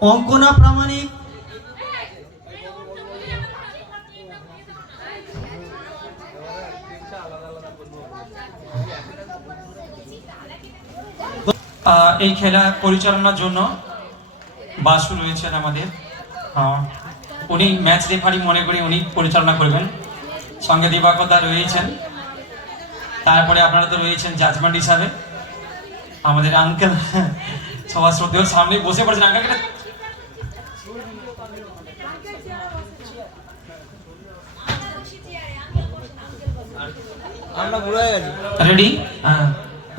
অঙ্কনা প্রামাণিক। এই খেলা পরিচালনার জন্য বাসু রয়েছেন আমাদের। উনি ম্যাচ রেফারি মনে করি উনি পরিচালনা করবেন। সঙ্গে দিবাকতা রয়েছেন। তারপরে আপনারা তো রয়েছেন জাজমেন্ট হিসাবে। আমাদের আঙ্কেল সবার শ্রদ্ধেয় সামনে বসে পড়েছেন। আঙ্কেল আমরা বুড়ো হয়ে গেছি। রেডি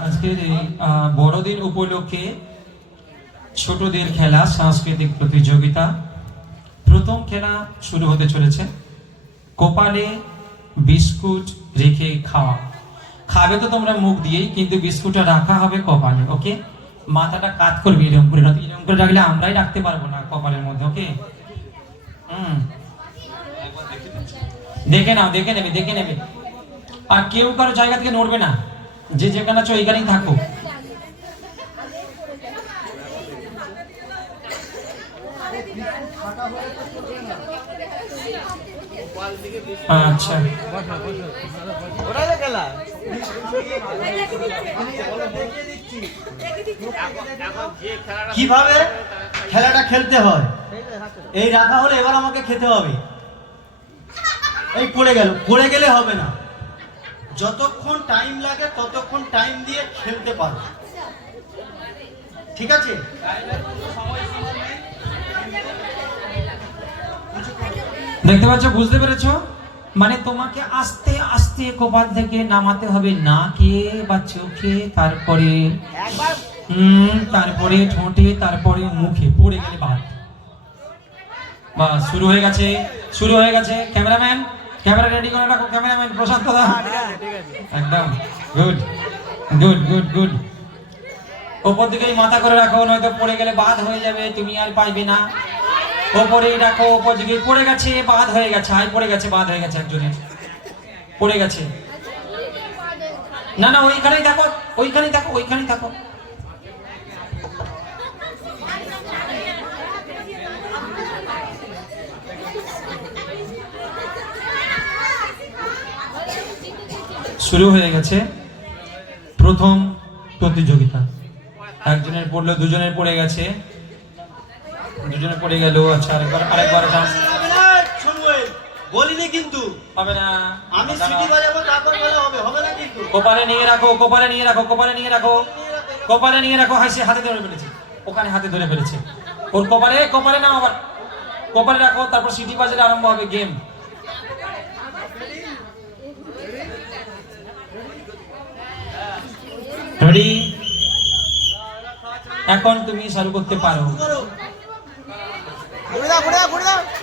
আজকের এই বড়দিন উপলক্ষে ছোটদের খেলা, সাংস্কৃতিক প্রতিযোগিতা। প্রথম খেলা শুরু হতে চলেছে। কপালে বিস্কুট রেখে খাওয়া। খাবে তো তোমরা মুখ দিয়েই, কিন্তু বিস্কুটটা রাখা হবে কপালে, ওকে? মাথাটা কাত করবি এরকম করে এরকম করে রাখলে আমরাই রাখতে পারব না কপালের মধ্যে, ওকে? দেখে নাও, দেখে নেবে দেখে নেবে। আর কেউ কারও জায়গা থেকে নড়বে না। যে যেখানে আছো ওইখানেই থাকো। আচ্ছা। কীভাবে খেলাটা খেলতে হয়? এই রাখা হলে এবার আমাকে খেতে হবে। এই পড়ে গেল, পড়ে গেলে হবে না। যতক্ষণ টাইম লাগে ততক্ষণ টাইম দিয়ে খেলতে পারো। ঠিক আছে? দেখতে পাচ্ছ বুঝতে পেরেছ? মানে তোমাকে আস্তে আস্তে কপাল থেকে নামাতে হবে নাকে বা চোখে তারপরে একবার। হুম তারপরে ঠোঁটে তারপরে মুখে পড়ে গেলে বাদ। বাস শুরু হয়ে গেছে শুরু হয়ে গেছে। ক্যামেরাম্যান ক্যামেরা রেডি করে রাখো ক্যামেরাম্যান প্রশান্ত দা। ঠিক আছে ঠিক আছে। একদম গুড গুড গুড গুড ওপর দিকেই মাথা করে রাখো নয়তো পড়ে গেলে বাদ হয়ে যাবে তুমি আর পাইবে না। ওপরেই রাখো ওপর দিকে পড়ে গেছে বাদ হয়ে গেছে আয় পড়ে গেছে বাদ হয়ে গেছে একজনের। পড়ে গেছে। না না ওইখানেই থাকো ওইখানেই থাকো ওইখানেই থাকো। শুরু হয়ে গেছে প্রথম প্রতিযোগিতা। একজনের পড়ল দুজনের পড়ে গেছে। দুজনে পড়ে গেল আচ্ছা আরেকবার আরেকবার চান্স বলিনি কিন্তু। হবে না। আমি সিটি বাজাবো তারপর বলে হবে হবে না কিন্তু। কপালে নিয়ে রাখো কপালে নিয়ে রাখো নিয়ে রাখো। কপালে নিয়ে রাখো হাসি হাতে ধরে ফেলেছে। ওখানে হাতে ধরে ফেলেছে। ওর নাও আবার। কপালে রাখো তারপর সিটি বাজারে আরম্ভ হবে গেম। রেডি এখন তুমি শুরু করতে পারো।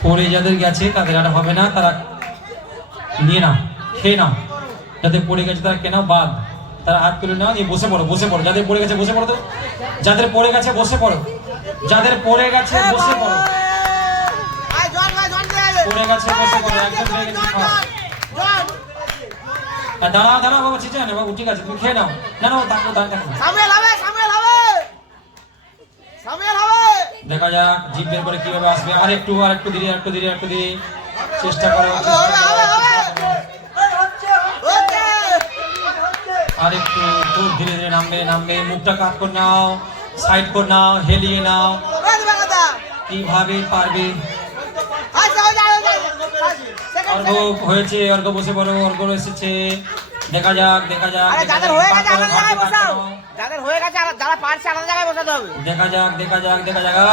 পরে যাদের গেছে তাদের আর হবে না তারা নিয়ে নাও খেয়ে নাও। যাদের পড়ে গেছে তারা কেন বাদ। তারা হাত তুলে নাও নিয়ে বসে পড়ো বসে পড়ো। যাদের পড়ে গেছে বসে পড়ো তো। যাদের পড়ে গেছে বসে পড়ো। যাদের পড়ে গেছে বসে পড়ো। পড়ে গেছে বসে পড়ো। একদম আর দাঁড়াও দাঁড়াও বাবা চিচে না বাবু ঠিক আছে তুমি খেয়ে নাও। না না দাঁড় থাকো সামনে হবে সামনে হবে। সামনে হবে। দেখা যাক জিপ বের করে কীভাবে আসবে। আর একটু আর একটু ধীরে আর একটু ধীরে আর একটু ধীরে চেষ্টা করো আর একটু খুব ধীরে ধীরে নামবে নামবে। মুখটা কাট করে নাও সাইড করে নাও হেলিয়ে নাও। কীভাবে পারবে আচ্ছা হয়ে যায় হয়ে যায় সেকেন্ড অর্ঘ হয়েছে অর্ঘ বসে পড়ো অর্ঘ এসেছে। দেখা যাক দেখা যাক যাদের হয়ে গেছে আলাদা জায়গায় বসাও। যাদের হয়ে গেছে যারা পারছে আলাদা জায়গায় বসাতে হবে। দেখা যাক দেখা যাক দেখা যাক। আর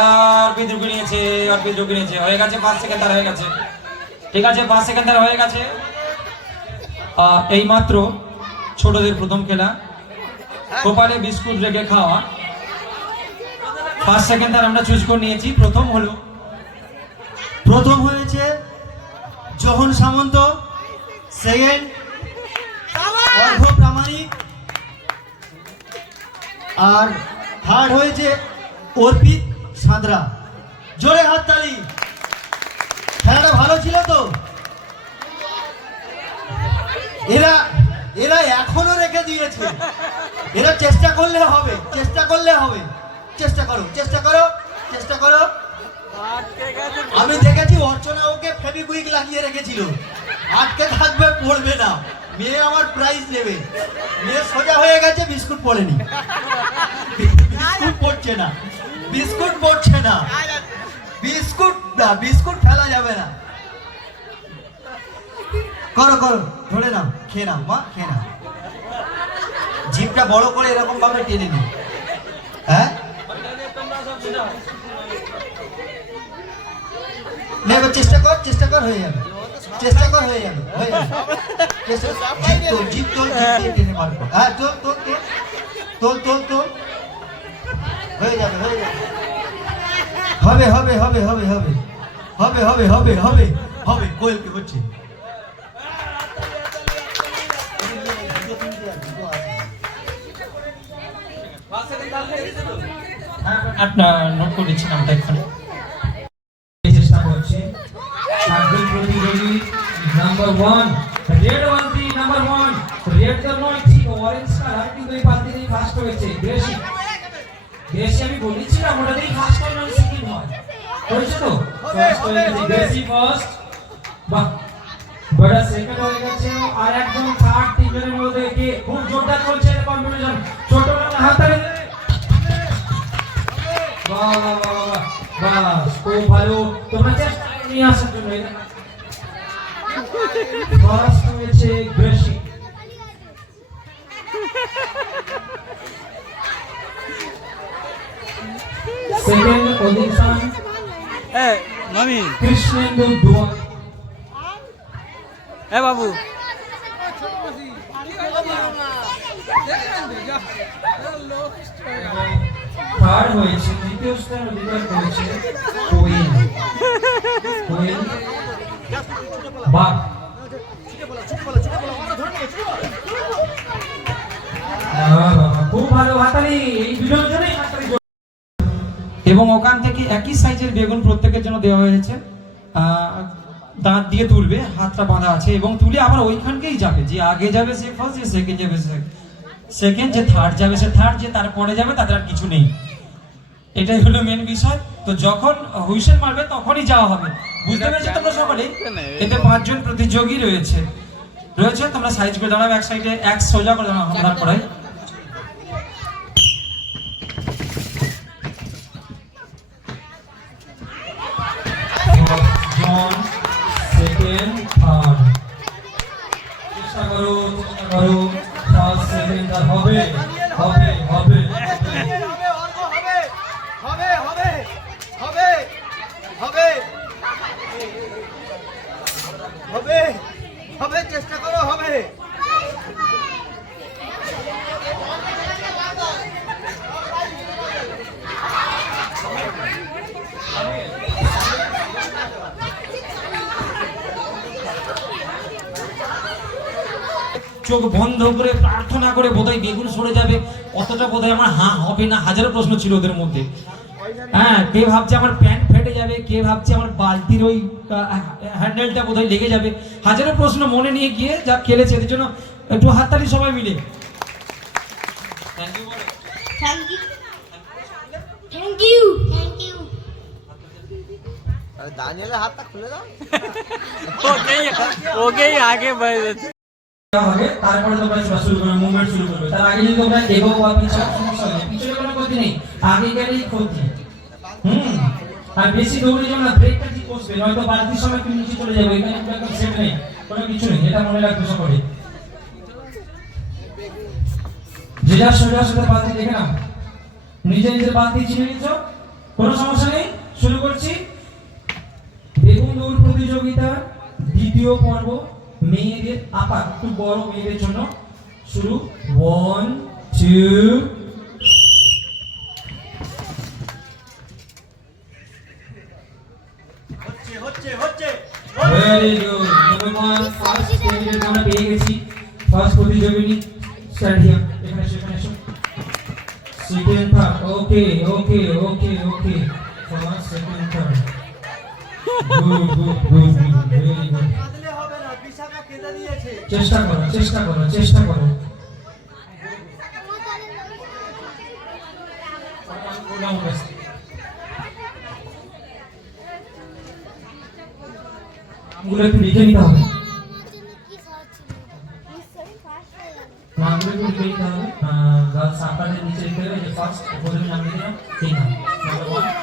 অর্পিত ঢুকে নিয়েছে অর্পিত ঢুকে নিয়েছে। হয়ে গেছে পাঁচ সেকেন্ড তার হয়ে গেছে। ঠিক আছে পাঁচ সেকেন্ড তার হয়ে গেছে। এই মাত্র ছোটদের প্রথম খেলা। কপালে বিস্কুট রেখে খাওয়া। ফার্স্ট সেকেন্ড তার আমরা চুজ করে নিয়েছি। প্রথম হলো প্রথম হয়েছে জহন সামন্ত সেকেন্ড অর্ঘ প্রামাণিক। আর থার্ড হয়েছে অর্পিত সাঁতরা। জোরে হাততালি খেলাটা ভালো ছিল তো? এরা এরা এখনও রেখে দিয়েছে। এরা চেষ্টা করলে হবে চেষ্টা করলে হবে। চেষ্টা করো চেষ্টা করো চেষ্টা করো। আমি দেখেছি অর্চনা ওকে ফেবিকুইক লাগিয়ে রেখেছিল। আটকে থাকবে, পড়বে না। মেয়ে আমার প্রাইজ নেবে। মেয়ে সোজা হয়ে গেছে, বিস্কুট পড়েনি। বিস্কুট পড়ছে না। বিস্কুট পড়ছে না। বিস্কুট না, বিস্কুট ফেলা যাবে না। করো করো, ধরে নাও, খেয়ে নাও, মা, খেয়ে নাও। জিপটা বড় করে এরকম ভাবে টেনে নিও। হ্যাঁ? নে চেষ্টা কর চেষ্টা কর, হয়ে যাবে। চেষ্টা কর, হয়ে যাবে হয়ে যাবে। তোল তোল হ্যাঁ তোল তোল তোল তোল হয়ে যাবে হয়ে যাবে। হবে হবে হবে হবে হবে। হবে হবে হবে হবে হবে। কোয়েলকে হচ্ছে? আপনার নোট করে দিচ্ছি নামটা এখানে। গ্রেসি আমি বলেছিলাম ওটাতেই ফার্স্ট হয় না সেকেন্ড হয়। হয়েছে তো? ফার্স্ট গেছে ফার্স্ট বাহ বড় সেকেন্ড হয়ে গেছে আর একদম থার্ড তিনজনের মধ্যে কে খুব জোরদার চলছে কম্পিটিশন ছোট হাত তালি বাহ বাহ বাহ বাহ বাহ। খুব ভালো। তোমরা চেষ্টা করো নিয়ে আসার জন্য ফার্স্ট হয়েছে গ্রেসি সেকেন্ড পজিশন এ মামি কৃষ্ণেন্দু দুয়া এ বাবু হয়েছে তৃতীয় স্থান অধিকার করেছে কোয়েল কোয়েল খুব ভালো হাতালি এই দুজন। এবং ওখান থেকে একই সাইজের বেগুন প্রত্যেকের জন্য দেওয়া হয়েছে। দাঁত দিয়ে তুলবে, হাতটা বাঁধা আছে এবং তুলে আবার ওইখানকেই যাবে। যে আগে যাবে সে ফার্স্ট যে সেকেন্ড যাবে সে সেকেন্ড যে থার্ড যাবে সে থার্ড যে তারপরে যাবে তাদের আর কিছু নেই। এটাই হলো মেন বিষয়। তো যখন হুইসেল মারবে তখনই যাওয়া হবে। বুঝতে পেরেছ তোমরা সকলেই? এতে পাঁচজন প্রতিযোগী রয়েছে। রয়েছে, তোমরা সাইজ করে দাঁড়াবে এক সাইডে এক সোজা করে দাঁড়াও দাঁড় করো ক্লাস সেভেন হবে হবে হবে। চোখ বন্ধ করে প্রার্থনা করে বোধহয় বেগুন সরে যাবে। অতটা বোধহয় আমার হা হবে না? হাজারো প্রশ্ন ছিল ওদের মধ্যে। হ্যাঁ কে ভাবছে আমার প্যান্ট ফেটে যাবে? কে ভাবছে আমার বালতির ওই হ্যান্ডেলটা বোধহয় লেগে যাবে? হাজারো প্রশ্ন মনে নিয়ে গিয়ে যা খেলেছে এদের জন্য একটু হাততালি সবাই মিলে। খুলে দাও। ওকেই ওকেই আগে बढ़ দেওয়া হবে তারপরে তোমরা শুরু নিজে নিজের বালতি চিনে নিচ্ছ কোনো সমস্যা নেই, শুরু করছি। বেগুন দৌড় প্রতিযোগিতার দ্বিতীয় পর্ব। মেয়েদের আপাত একটু বড় মেয়েদের জন্য শুরু। One two very good number first candidate আমরা পেয়ে গেছি। ফার্স্ট প্রতিযোগিনী হিয়ার এখানে এসো, এখানে এসো। Second third okay okay okay okay first second third good good good good very good চেষ্টা করো চেষ্টা করো চেষ্টা করো নামগুলো একটু লিখে নিতে হবে। নিতে হবে। নিচে ফার্স্ট ওপরে নাম লিখে ঠিক আছে